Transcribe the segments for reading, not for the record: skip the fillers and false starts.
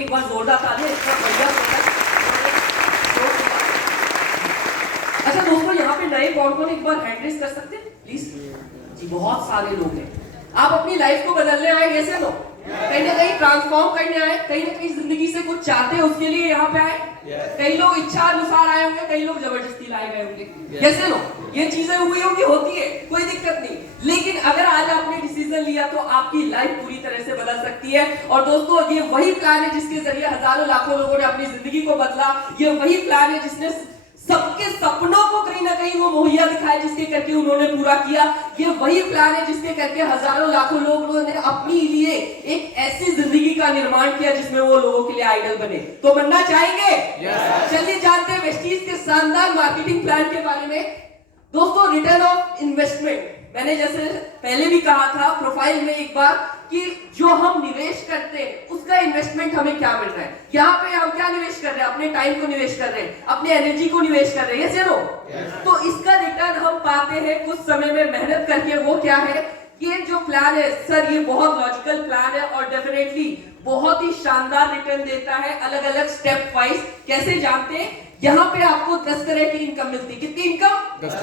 लिए एक बार जोरदार तालियां, इतना बढ़िया प्रोडक्ट। अच्छा दोस्तों, यहाँ पे नए कौन एक बार हैंड रेज कर सकते हैं प्लीज? जी बहुत सारे लोग हैं। आप अपनी लाइफ को बदलने आए, कैसे लोग कहीं ना कहीं ट्रांसफॉर्म करने आए, कहीं ना कहीं जिंदगी से कुछ चाहते हैं, उसके लिए यहाँ पे आए। कई लोग इच्छा अनुसार आए होंगे, कई लोग जबरदस्ती लाए गए होंगे। कैसे लोग ये चीजें हुई होंगी, होती है, कोई दिक्कत नहीं। लेकिन अगर आज आपने डिसीजन लिया तो आपकी लाइफ पूरी तरह से बदल सकती है। और दोस्तों ये वही प्लान है जिसके जरिए हजारों लाखों लोगों ने अपनी जिंदगी को बदला। ये वही प्लान है जिसने सबके सपनों को कहीं ना कहीं वो मुहैया दिखाया, जिसके करके उन्होंने पूरा किया। ये वही प्लान है जिसके करके हजारों लाखों लोगों ने अपनी लिए एक ऐसी जिंदगी का निर्माण किया जिसमें वो लोगों के लिए आइडल बने। तो बनना चाहेंगे? चलिए जानते हैं वेस्टीज के शानदार मार्केटिंग प्लान के बारे में। दोस्तों रिटर्न ऑफ इन्वेस्टमेंट, मैंने जैसे पहले भी कहा था प्रोफाइल में एक बार कि जो हम निवेश करते हैं उसका इन्वेस्टमेंट हमें क्या मिल रहा है। यहाँ पे हम क्या निवेश कर रहे हैं? अपने टाइम को निवेश कर रहे हैं, अपने एनर्जी को निवेश कर रहे हैं, ये तो इसका रिटर्न हम पाते हैं कुछ समय में मेहनत करके। वो क्या है? ये जो प्लान है सर, ये बहुत लॉजिकल प्लान है और डेफिनेटली बहुत ही शानदार रिटर्न देता है अलग अलग स्टेप वाइज। कैसे जानते हैं? यहाँ पे आपको 10 तरह की इनकम मिलती है। कितनी इनकम? 10।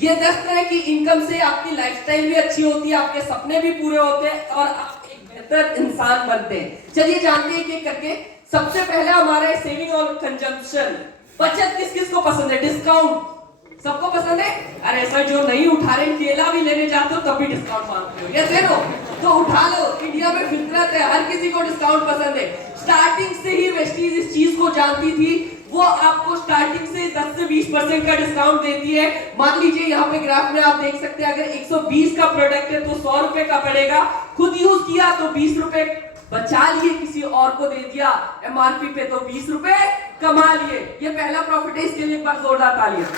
ये 10 तरह की इनकम से आपकी लाइफस्टाइल भी अच्छी होती है, आपके सपने भी पूरे होते हैं और आप एक बेहतर इंसान बनते हैं। चलिए जानते हैं कि करके। सबसे पहले हमारा सेविंग और कंजम्पशन। बचत किस किस को पसंद है? डिस्काउंट सबको पसंद है? अरे सर जो नहीं उठा रहे, केला भी लेने जाते हो तब भी डिस्काउंट मांगते हो, ये दे लो तो उठा लो। इंडिया में फितरत है, हर किसी को डिस्काउंट पसंद है। स्टार्टिंग से ही वेस्टीज इस चीज को जानती थी। वो आपको स्टार्टिंग से 10 से 20% का डिस्काउंट देती है। मान लीजिए यहाँ पे ग्राफ में आप देख सकते हैं, अगर 120 का प्रोडक्ट है तो 100 रुपए का पड़ेगा। खुद यूज किया तो 20 रुपए बचा लिए, किसी और को दे दिया एमआरपी पे तो 20 रुपए कमा लिए। ये पहला प्रॉफिट है, इसके लिए एक बार जोरदार तालियां।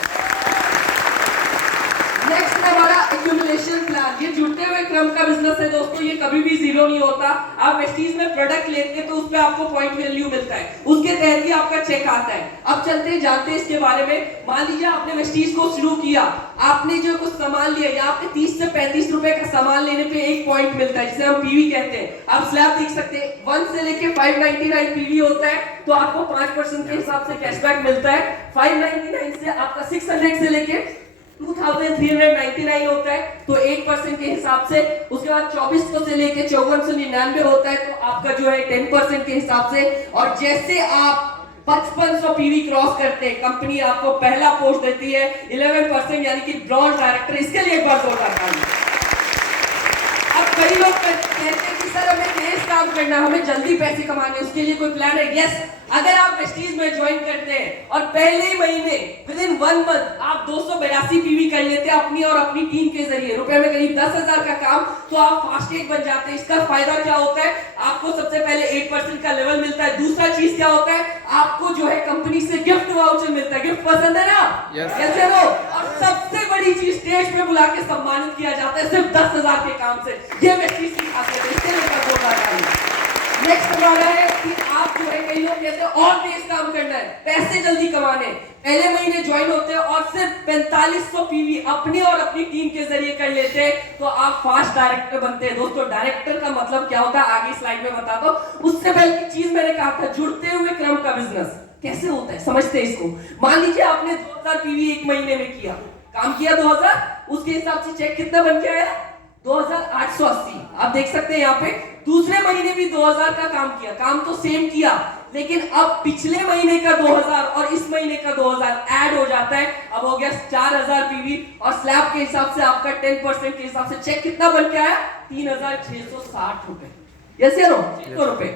नेक्स्ट है हमारा एक्यूमुलेशन प्लान। ये जुड़ते हुए क्रम का बिजनेस है दोस्तों, ये कभी भी जीरो नहीं होता। आप वेस्टीज में प्रोडक्ट लेते हैं तो उस पे आपको पॉइंट वैल्यू मिलता है, उसके तहत ही आपका चेक आता है। अब चलते हैं जानते हैं इसके बारे में। मान लीजिए आपने वेस्टीज को शुरू किया, आपने जो कुछ सामान लिया, यहाँ पे 30 से 35 रुपए का सामान लेने पे एक पॉइंट मिलता है जिसे हम पीवी कहते हैं। आप स्लैब देख सकते हैं, 1 से लेके 599 पीवी होता है तो आपको 5% के हिसाब से कैशबैक मिलता है। 599 से आपका 600 से लेके 2399 होता है तो 1% के हिसाब से। उसके बाद 2400 से लेके 5499 होता है तो आपका जो है 10% के हिसाब से। और जैसे आप 5500 पीवी क्रॉस करते हैं, कंपनी आपको पहला पोस्ट देती है 11%, यानी कि ब्रॉन्ज डायरेक्टर। इसके लिए एक बार जोरदार ताली। अब कई लोग कहते हैं कि सर हमें तेज काम करना, हमें जल्दी पैसे कमाने, उसके लिए कोई प्लान है? यस, अगर आप वेस्टीज में ज्वाइन करते हैं और पहले ही महीने विद इन 1 मंथ आप 282 पीवी कर लेते हैं अपनी और अपनी टीम के जरिए, रुपए में करीब 10,000 का काम, तो आप फास्टैग बन जाते हैं। इसका फायदा क्या होता है? आपको सबसे पहले 8% का लेवल मिलता है। दूसरा चीज क्या होता है? आपको जो है कंपनी से गिफ्ट वाउचर मिलता है। गिफ्ट पसंद है ना? कैसे हो? और सबसे बड़ी चीज, स्टेज पे बुला के सम्मानित किया जाता है सिर्फ 10,000 के काम से। ये वेस्टीज की खासियत है, इसके लिए नेक्स्ट हमारा है कि आप जो है, कई लोग कहते हैं और तेज काम करना है, पैसे जल्दी कमाने, पहले महीने ज्वाइन होते हैं और सिर्फ 4500 पीवी अपने और अपनी टीम के जरिए कर लेते हैं तो आप फास्ट डायरेक्टर बनते हैं। दोस्तों डायरेक्टर का मतलब क्या होता है आगे स्लाइड में बताता हूं। उससे पहले की चीज मैंने कहा था, जुड़ते हुए क्रम का बिजनेस कैसे होता है, समझते हैं इसको। मान लीजिए आपने 2000 पीवी एक महीने में किया, काम किया 2000, उसके हिसाब से चेक कितना बन के आया? 2880। आप देख सकते हैं यहाँ पे दूसरे महीने भी 2000 का काम किया, काम तो सेम किया, लेकिन अब पिछले महीने का 2000 और इस महीने का 2000 ऐड हो जाता है। अब हो गया 4000 पीवी और स्लैब के हिसाब से आपका 10% के हिसाब से चेक कितना बन के आया? 3660 रुपए। यस या नो? रुपए।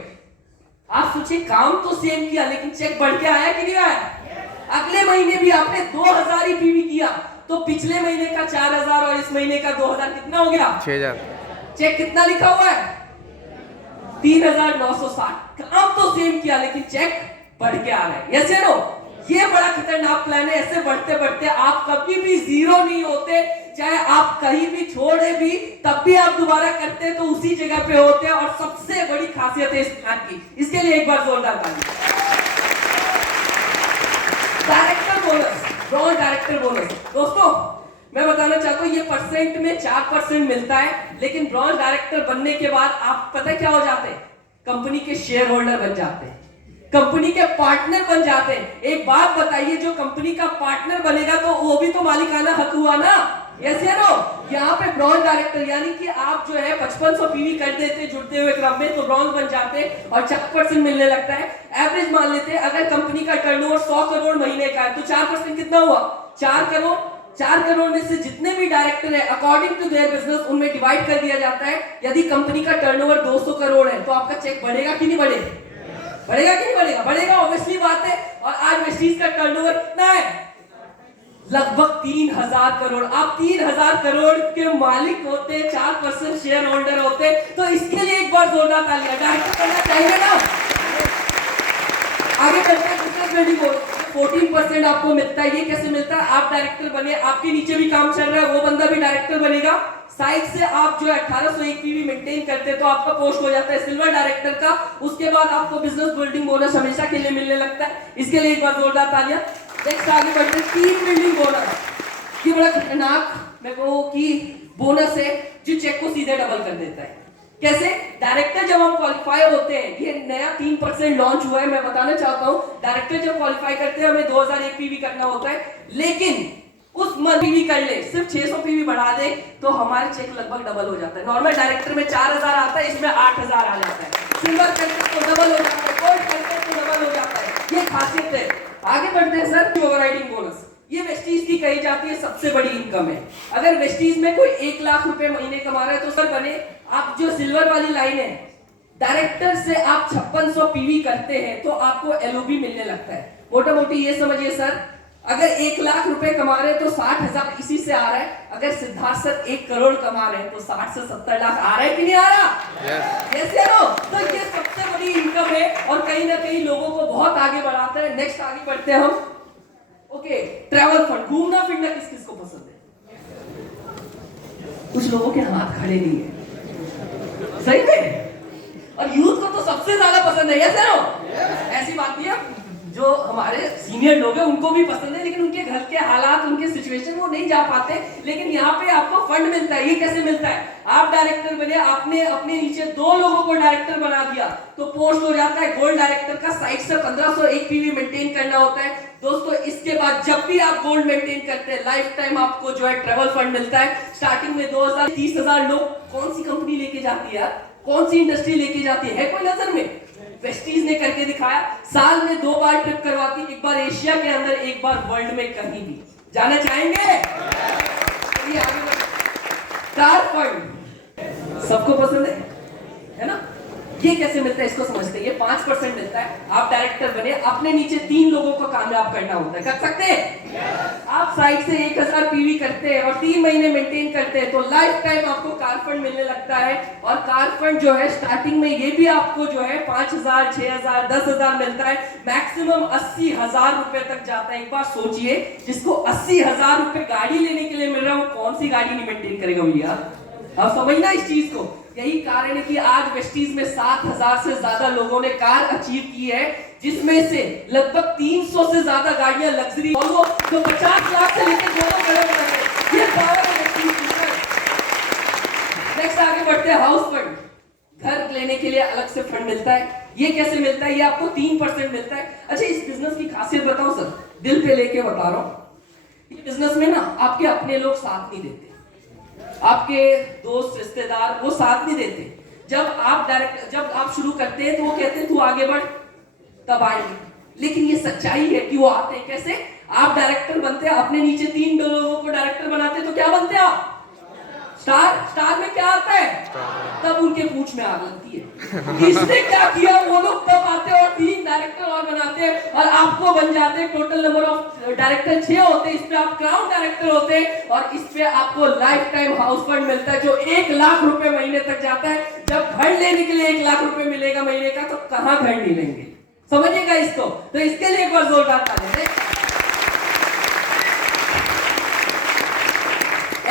आप सोचिए काम तो सेम किया लेकिन चेक बढ़ के आया कि नहीं आया? अगले महीने भी आपने 2000 ही पीवी किया तो पिछले महीने का 4000 और इस महीने का 2000 कितना हो गया? 6000। चेक कितना लिखा हुआ है? 3960। काम तो सेम किया लेकिन चेक बढ़ के आ रहा है। यस या नो? ये बड़ा खतरनाक प्लान है। ऐसे बढ़ते बढ़ते आप कभी भी जीरो नहीं होते, चाहे आप कहीं भी छोड़े भी तब भी आप दोबारा करते तो उसी जगह पे होते हैं। और सबसे बड़ी खासियत है इस प्लान की, इसके लिए एक बार जोरदार ताली। Director bonus, bronze director bonus. दोस्तों मैं बताना चाहता हूँ ये परसेंट में 4% मिलता है, लेकिन ब्रॉन्ज डायरेक्टर बनने के बाद आप पता क्या हो जाते हैं? कंपनी के शेयर होल्डर बन जाते हैं, कंपनी के पार्टनर बन जाते हैं। एक बात बताइए, जो कंपनी का पार्टनर बनेगा तो वो भी तो मालिकाना हक हुआ ना, यस या नो। यहाँ पे ब्रॉन्ज डायरेक्टर, यानी कि आप जो है 5500 पीवी कर देते जुड़ते हुए क्रम में, तो ब्रॉन्ज बन जाते और 4% मिलने लगता है। एवरेज मान लेते हैं, अगर कंपनी का टर्नओवर 100 करोड़ महीने का है तो 4% कितना हुआ? 4 करोड़। 4 करोड़ में से जितने भी डायरेक्टर है अकॉर्डिंग टू देयर बिजनेस उनमें डिवाइड कर दिया जाता है। यदि कंपनी का टर्नओवर 200 करोड़ है तो आपका चेक बढ़ेगा कि नहीं बढ़ेगा? बढ़ेगा कि नहीं बढ़ेगा? बढ़ेगा, ऑब्वियसली बात है। और आज वेस्टीज का टर्नओवर कितना है? लगभग 3000 करोड़। आप 3000 करोड़ के मालिक होते, 4% शेयर होल्डर होते, तो इसके लिए एक बार जोरदार तालियां। डायरेक्टर करना चाहिए ना। आगे चलते हैं, बिजनेस बिल्डिंग बोल 14% आपको मिलता है। ये कैसे मिलता है? आप डायरेक्टर बने, आपके नीचे भी काम चल रहा है, वो बंदा भी डायरेक्टर बनेगा। साइड से आप जो 1801 पीवी मेंटेन करते हैं तो आपका पोस्ट हो जाता है सिल्वर डायरेक्टर का। उसके बाद आपको बिजनेस बिल्डिंग बोनस हमेशा के लिए मिलने लगता है। इसके लिए एक बार जोरदार तालियां। नेक्स्ट आगे बढ़ते हैं, टीम बिल्डिंग बोनस। ये बड़ा खतरनाक मैं कहूं कि बोनस है जो चेक को सीधे डबल कर देता है। कैसे? डायरेक्टर जब हम क्वालिफाई होते हैं, ये नया 3% लॉन्च हुआ है, मैं बताना चाहता हूं। डायरेक्टर जब क्वालिफाई करते हैं हमें 2001 पीवी करना होता है, लेकिन उस मंथ पीवी कर ले, सिर्फ 600 पीवी बढ़ा दे तो हमारे चेक लगभग डबल हो जाता है। नॉर्मल डायरेक्टर में 4000 आता है, इसमें 8000 आ जाता है। सिल्वर करके तो डबल हो जाता है, गोल्ड करके तो डबल हो जाता है। ये खासियत है। आगे बढ़ते हैं सर, ओवरराइडिंग बोनस। ये वेस्टीज की कही जाती है सबसे बड़ी इनकम है। अगर वेस्टीज में कोई 1 लाख रुपए महीने कमा रहा है तो सर बने, आप जो सिल्वर वाली लाइन है, डायरेक्टर से आप 5600 पीवी करते हैं तो आपको एलओबी मिलने लगता है। मोटा मोटी ये समझिए सर, अगर 1 लाख रुपए कमा रहे हैं तो 60,000 इसी से आ रहा है। अगर सिद्धार्थ सर 1 करोड़ कमा रहे हैं तो 60 से 70 लाख आ रहा है कि नहीं आ रहा? यस या नो? तो ये सबसे बड़ी इनकम है और कहीं ना कहीं लोगों को बहुत आगे बढ़ाता है। नेक्स्ट आगे बढ़ते हैं हम। Okay, travel fund. घूमना फिरना किस किस को पसंद है? कुछ लोगों के हाथ खड़े नहीं है, सही में। और यूथ को तो सबसे ज्यादा पसंद है, यस या नो? ऐसी बात नहीं है, जो हमारे सीनियर लोग हैं उनको भी पसंद है, लेकिन उनके घर के हालात, उनके सिचुएशन, वो नहीं जा पाते। लेकिन यहाँ पे आपको फंड मिलता है। ये कैसे मिलता है? आप डायरेक्टर बने, आपने अपने नीचे 2 लोगों को डायरेक्टर बना दिया तो पोस्ट हो जाता है गोल्ड डायरेक्टर का। साइड से 1501 पीवी मेंटेन करना होता है दोस्तों। इसके बाद जब भी आप गोल्ड मेंटेन करते हैं, लाइफ टाइम आपको जो है ट्रैवल फंड मिलता है। स्टार्टिंग में 2000 30,000 लोग। कौन सी कंपनी लेके जाती है? कौन सी इंडस्ट्री लेके जाती है कोई नजर में? वेस्टीज ने करके दिखाया। साल में 2 बार ट्रिप करवाती, एक बार एशिया के अंदर, एक बार वर्ल्ड में कहीं भी। जाना चाहेंगे? ये आगे कार फंड सबको पसंद है ना? ये कैसे मिलता है इसको समझते हैं। ये 5% मिलता है। आप डायरेक्टर बने, अपने नीचे 3 लोगों को कामयाब करना होता है। कर सकते हैं? आप साइड से 1000 पीवी करते हैं और 3 महीने मेंटेन करते हैं तो लाइफ टाइम आपको कार फंड मिलने लगता है। और कार फंड जो है स्टार्टिंग में ये भी आपको जो है 5000, 6000, 10,000 मिलता है। मैक्सिमम 80,000 रुपए तक जाता है। एक बार सोचिए, जिसको 80,000 रुपए गाड़ी लेने के लिए मिल रहा है, कौन सी गाड़ी नहीं मेंटेन करेगा भैया? अब समझना इस चीज को। यही कारण है कि आज वेस्टीज में 7000 से ज्यादा लोगों ने कार अचीव की है, जिसमें से लगभग 300 से ज्यादा गाड़ियां लग्जरी वॉल्वो जो 50 लाख से लेकर 2 करोड़ तक है। ये पावर है वेस्टीज की। नेक्स्ट आगे बढ़ते हैं, हाउस फंड। घर लेने के लिए अलग से फंड मिलता है। ये कैसे मिलता है? ये आपको 3% मिलता है। अच्छा, इस बिजनेस की खासियत बताओ सर, दिल पे लेके बता रहा हूं। ये बिजनेस में ना आपके अपने लोग साथ नहीं देते, आपके दोस्त रिश्तेदार वो साथ नहीं देते। जब आप शुरू करते हैं तो वो कहते हैं तू आगे बढ़, तब आएंगे। लेकिन ये सच्चाई है कि वो आते हैं। कैसे? आप डायरेक्टर बनते हैं, अपने नीचे 3 लोगों को डायरेक्टर बनाते हैं तो क्या बनते हैं आप? स्टार में क्या आता है? तब उनके पूंछ में आग लगती है। इसने क्या किया? वो लोग तब आते हैं और 3 डायरेक्टर और बनाते हैं और आपको बन जाते हैं। टोटल नंबर ऑफ डायरेक्टर 6 होते हैं। इस पे आप क्राउन डायरेक्टर होते हैं और इस पे आपको लाइफ टाइम हाउस फंड मिलता है जो 1 लाख रुपए महीने तक जाता है। जब घर लेने के लिए 1 लाख रुपए मिलेगा महीने का तो कहां घर नहीं लेंगे? समझिएगा इसको। तो इसके लिए एक बार जोरदार तालियां।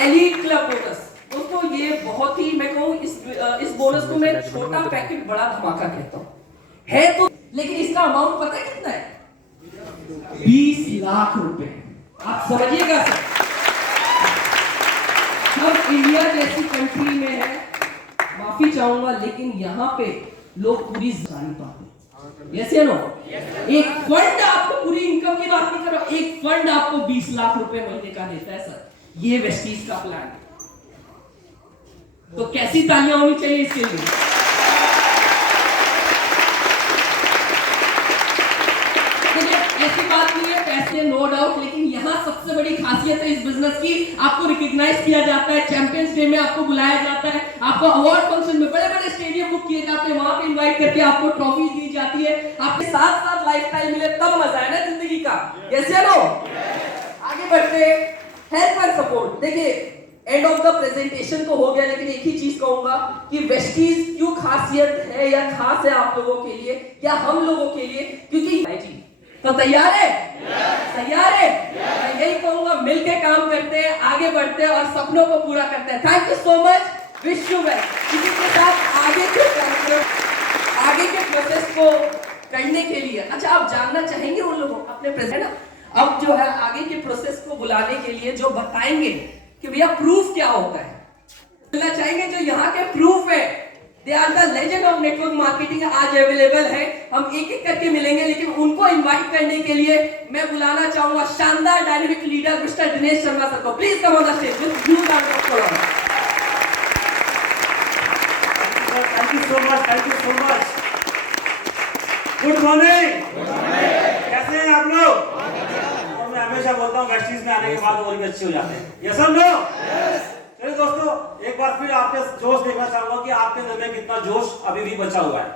एलीट क्लब बोनस दोस्तों, ये बहुत ही मैं कहूं इस बोनस को मैं छोटा पैकेट बड़ा धमाका कहता हूं। है तो, लेकिन इसका अमाउंट पता है कितना है? 20 लाख रुपए। आप समझिएगा सर, हम इंडिया जैसी कंट्री में है, माफी चाहूंगा लेकिन यहाँ पे लोग पूरी सारी बातें, यस या नो? एक फंड आपको पूरी इनकम की बात नहीं कर रहा, एक फंड आपको 20 लाख रुपए महीने का देता है सर, ये वेस्टीज का प्लान है। तो कैसी तालियां होनी चाहिए इसके लिए? ऐसी बात नहीं है, पैसे नो डाउट, लेकिन यहाँ सबसे बड़ी खासियत है इस बिजनेस की, आपको रिकॉग्नाइज किया जाता है, चैंपियंस डे में आपको बुलाया जाता है, आपको अवार्ड फंक्शन में बड़े बड़े स्टेडियम बुक किए जाते हैं, वहां पे इनवाइट करके आपको ट्रॉफी दी जाती है, आपके साथ साथ लाइफस्टाइल मिले, तब मजा है ना जिंदगी का, यस या नो? आगे बढ़ते, हेल्प एंड सपोर्ट। देखिए एंड ऑफ द प्रेजेंटेशन तो हो गया, लेकिन एक ही चीज कहूंगा कि वेस्टीज क्यों खासियत है या खास है आप लोगों के लिए या हम लोगों के लिए, क्योंकि जी तो तैयार है? तैयार है? मैं यही कहूंगा, मिलके काम करते हैं, आगे बढ़ते हैं और सपनों को पूरा करते हैं। Thank you so much, wish you well. इसी के साथ आगे के प्रोसेस को करने के लिए, अच्छा आप जानना चाहेंगे उन लोगों अपने प्रेजेंट, अब जो है आगे के प्रोसेस को बुलाने के लिए जो बताएंगे कि भैया प्रूफ क्या होता है, मिलना चाहेंगे जो यहाँ के प्रूफ है, they are the legend of network marketing, आज अवेलेबल है, हम एक एक करके मिलेंगे, लेकिन उनको इनवाइट करने के लिए मैं बुलाना चाहूंगा शानदार dynamic leader mister Dinesh Sharma sir को। Please come on the stage with huge round of applause. Thank you so much, thank you so much. Good morning, कैसे हैं आप लोग? और मैं हमेशा बोलता हूँ वेस्टीज में आने के बाद और भी अच्छे हो जाते हैं, यस और नो? चलिए दोस्तों, एक बार फिर आपके जोश देखना चाहूंगा कि आपके अंदर में कितना जोश अभी भी बचा हुआ है।